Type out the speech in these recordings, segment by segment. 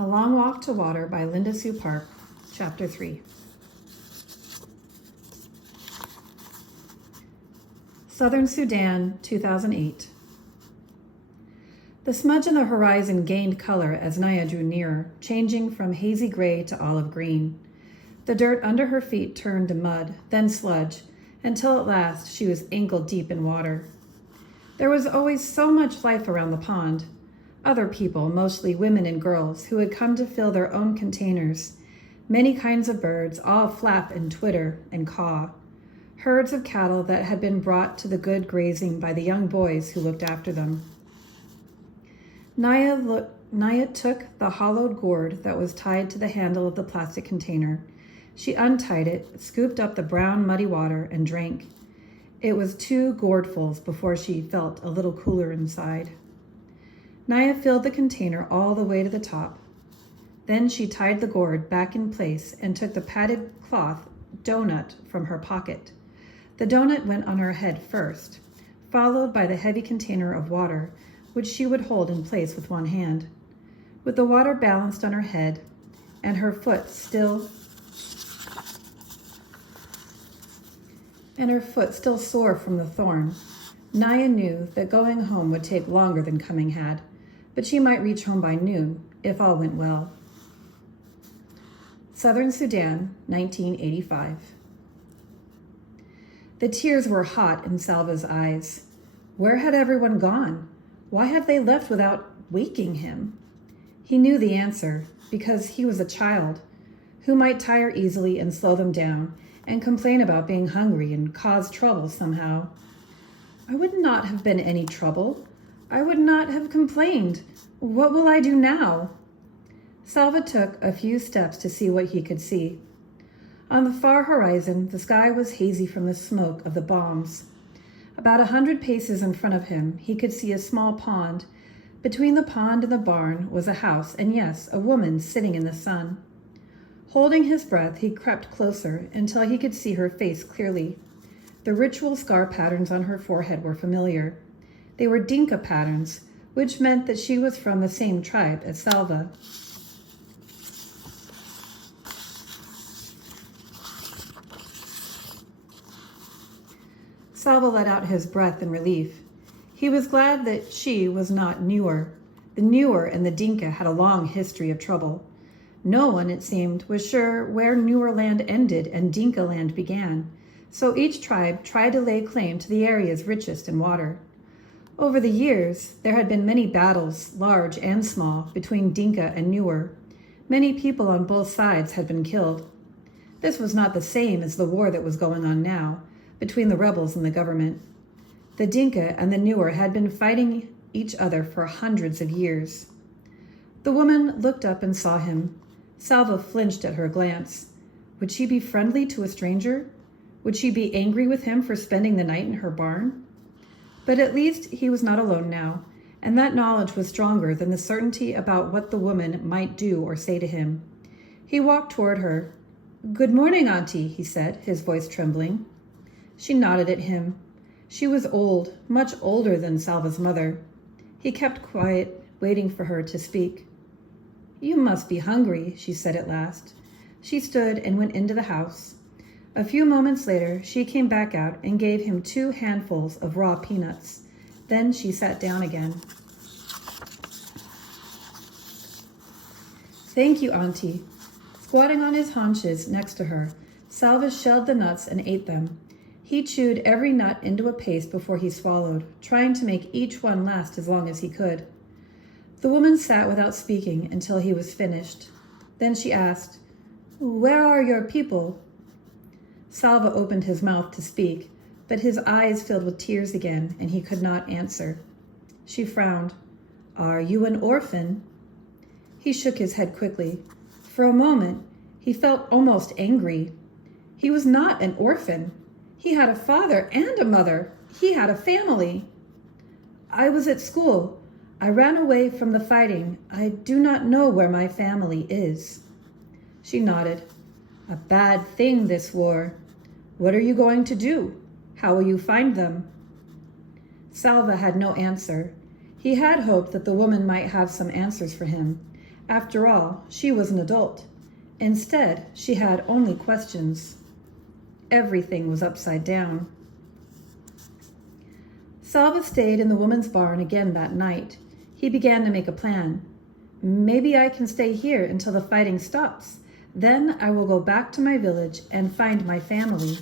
A Long Walk to Water by Linda Sue Park, Chapter 3. Southern Sudan, 2008. The smudge on the horizon gained color as Naya drew nearer, changing from hazy gray to olive green. The dirt under her feet turned to mud, then sludge, until at last she was ankle-deep in water. There was always so much life around the pond. Other people, mostly women and girls, who had come to fill their own containers. Many kinds of birds, all flap and twitter and caw. Herds of cattle that had been brought to the good grazing by the young boys who looked after them. Naya took the hollowed gourd that was tied to the handle of the plastic container. She untied it, scooped up the brown, muddy water, and drank. It was 2 gourdfuls before she felt a little cooler inside. Naya filled the container all the way to the top. Then she tied the gourd back in place and took the padded cloth donut from her pocket. The donut went on her head first, followed by the heavy container of water, which she would hold in place with one hand. With the water balanced on her head and her foot still sore from the thorn, Naya knew that going home would take longer than coming had, but she might reach home by noon, if all went well. Southern Sudan, 1985. The tears were hot in Salva's eyes. Where had everyone gone? Why had they left without waking him? He knew the answer, because he was a child, who might tire easily and slow them down, and complain about being hungry and cause trouble somehow. I would not have been any trouble. I would not have complained. What will I do now? Salva took a few steps to see what he could see. On the far horizon, the sky was hazy from the smoke of the bombs. About 100 paces in front of him, he could see a small pond. Between the pond and the barn was a house, and yes, a woman sitting in the sun. Holding his breath, he crept closer until he could see her face clearly. The ritual scar patterns on her forehead were familiar. They were Dinka patterns, which meant that she was from the same tribe as Salva. Salva let out his breath in relief. He was glad that she was not Nuer. The Nuer and the Dinka had a long history of trouble. No one, it seemed, was sure where Nuer land ended and Dinka land began, so each tribe tried to lay claim to the areas richest in water. Over the years, there had been many battles, large and small, between Dinka and Nuer. Many people on both sides had been killed. This was not the same as the war that was going on now, between the rebels and the government. The Dinka and the Nuer had been fighting each other for hundreds of years. The woman looked up and saw him. Salva flinched at her glance. Would she be friendly to a stranger? Would she be angry with him for spending the night in her barn? But at least he was not alone now, and that knowledge was stronger than the certainty about what the woman might do or say to him. He walked toward her. "Good morning, Auntie," he said, his voice trembling. She nodded at him. She was old, much older than Salva's mother. He kept quiet, waiting for her to speak. "You must be hungry," she said at last. She stood and went into the house. A few moments later, she came back out and gave him 2 handfuls of raw peanuts. Then she sat down again. "Thank you, Auntie." Squatting on his haunches next to her, Salva shelled the nuts and ate them. He chewed every nut into a paste before he swallowed, trying to make each one last as long as he could. The woman sat without speaking until he was finished. Then she asked, "Where are your people?" Salva opened his mouth to speak, but his eyes filled with tears again, and he could not answer. She frowned. "Are you an orphan?" He shook his head quickly. For a moment, he felt almost angry. He was not an orphan. He had a father and a mother. He had a family. "I was at school. I ran away from the fighting. I do not know where my family is." She nodded. "A bad thing, this war. What are you going to do? How will you find them?" Salva had no answer. He had hoped that the woman might have some answers for him. After all, she was an adult. Instead, she had only questions. Everything was upside down. Salva stayed in the woman's barn again that night. He began to make a plan. Maybe I can stay here until the fighting stops. Then I will go back to my village and find my family.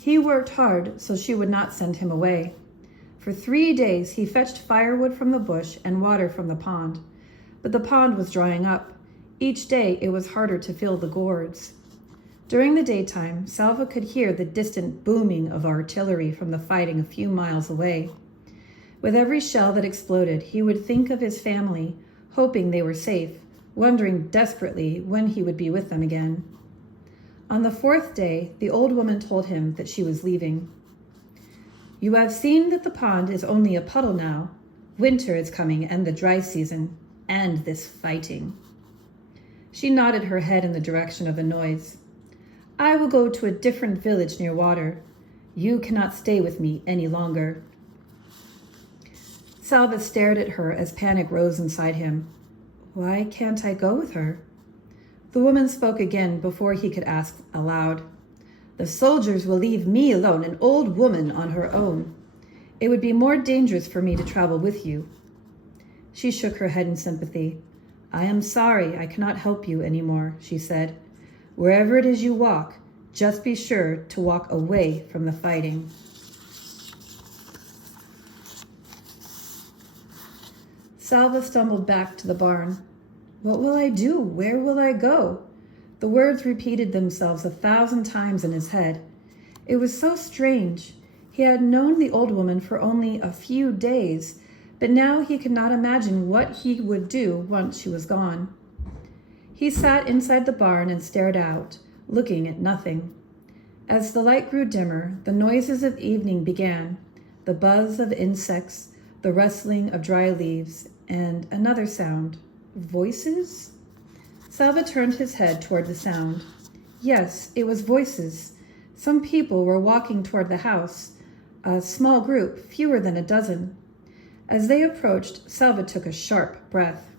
He worked hard so she would not send him away. For 3 days he fetched firewood from the bush and water from the pond. But the pond was drying up. Each day it was harder to fill the gourds. During the daytime, Salva could hear the distant booming of artillery from the fighting a few miles away. With every shell that exploded, he would think of his family, hoping they were safe, wondering desperately when he would be with them again. On the 4th day, the old woman told him that she was leaving. You have seen that the pond is only a puddle now. Winter is coming and the dry season, and this fighting. She nodded her head in the direction of the noise. I will go to a different village near water. You cannot stay with me any longer. Salva stared at her as panic rose inside him. Why can't I go with her? The woman spoke again before he could ask aloud. The soldiers will leave me alone, an old woman on her own. It would be more dangerous for me to travel with you. She shook her head in sympathy. I am sorry I cannot help you anymore, she said. Wherever it is you walk, just be sure to walk away from the fighting. Salva stumbled back to the barn. What will I do? Where will I go? The words repeated themselves 1,000 times in his head. It was so strange. He had known the old woman for only a few days, but now he could not imagine what he would do once she was gone. He sat inside the barn and stared out, looking at nothing. As the light grew dimmer, the noises of evening began, the buzz of insects, the rustling of dry leaves, and another sound. Voices? Salva turned his head toward the sound. Yes, it was voices. Some people were walking toward the house, a small group, fewer than a dozen. As they approached, Salva took a sharp breath.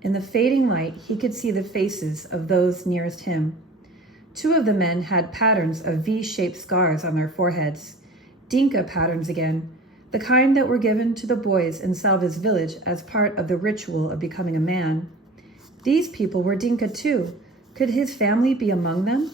In the fading light, he could see the faces of those nearest him. 2 of the men had patterns of V-shaped scars on their foreheads. Dinka patterns again, the kind that were given to the boys in Salva's village as part of the ritual of becoming a man. These people were Dinka too. Could his family be among them?